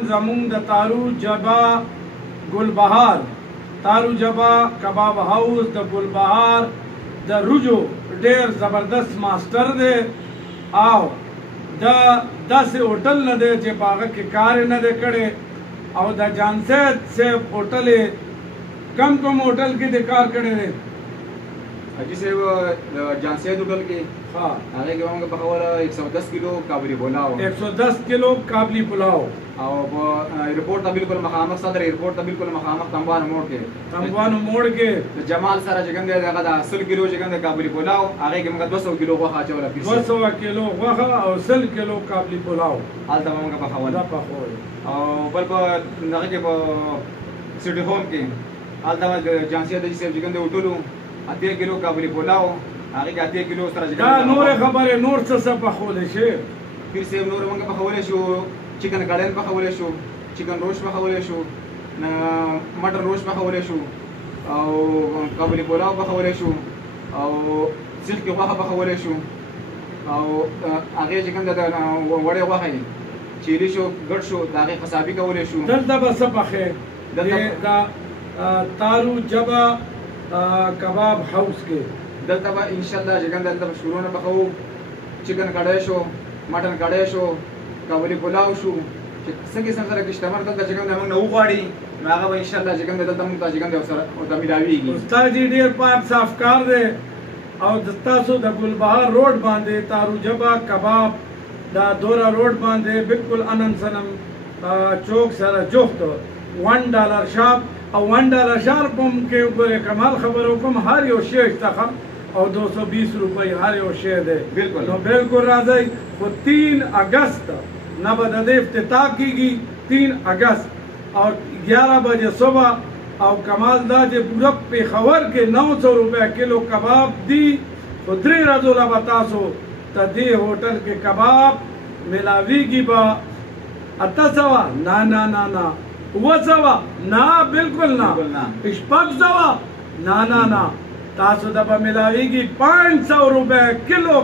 زمون د تارو جبا گلبهار تارو جبا کباب هاوس د گلبهار د رجو ډیر زبردست ماستر دی او د داسې هوټل نه دی چې باغه کې کار نه دی کړی او د جانسید صاحب هوټل کم هوټل کې د کار کړی دی حاجی صاحب جانسید هوټل کې هغه کې موږ په حواله 110 کیلو کابلی پلاو 110 کیلو کابلی پلاو او په ایرپورټ ته بالکل مخامخ صدر ایرپورټ ته بالکل مخامخ تنبانو موړ کې د جمال سره چې کوم دی هغه د 100 کیلو چې کوم دی کابلی پلاو هغه کې موږ 200 کیلو غوښه اچوله 200 کیلو غوښه او 100 کیلو کابلی پلاو هلته موږ په حواله او بل په دغه کې په سټي هوم کې هلته جانسید صاحب چې کوم دی هوټلو 8 کیلو کابلی پلاو هغه کې 8 کیلو سره دا نور خبره نور څه په خوله شي پیر سیب نور موږ په خوله شو چکن کړهن په خوله شو چکن روش په خوله شو مټر روش په خوله شو او کابلی پلاو په خوله شو او سلک غوښه په خوله شو او هغه چې کوم د وړې غوښه چیلی شو ګډ شو دا هغه قصابي کولې شو دلته بس پخې دا تارو جبا کباب هاوس کې دلته به ان شاء الله چې کوم دلته شروع نه بخو چکن کړه شو مټن کړه شو کابلی پلاو شو چې څنګه سره کې شتمر دلته چې کوم موږ نه وغواړي هغه به ان شاء الله چې کوم دلته موږ ته چې کوم سره او د ملاویږي استاد ډیر پاک صاف کار دی او د تاسو د گلبهار روډ باندې تارو جبا کباب دا دورا روډ باندې بالکل انن سنم چوک سره جوخت $1 شاپ او $1 شاپ هم کې ګوره کمال خبرو کوم هر یو شی اشتخم او 220 روپۍ هر یو شی دی بالکل نو بالکل راځي خو 3 اگست نه به د افتتاح کیږي 3 اگست او 11 بجے صبح او کمال دا چې پورا پیښور کې 900 روپے کیلو کباب دی خو 3 ورځو لا به تاسو ته دې هوټل کې کباب ملاویږي به 800 نه 900 نه بالکل نه 600 نه تاسو ته به ملاویږي 500 روپے کیلو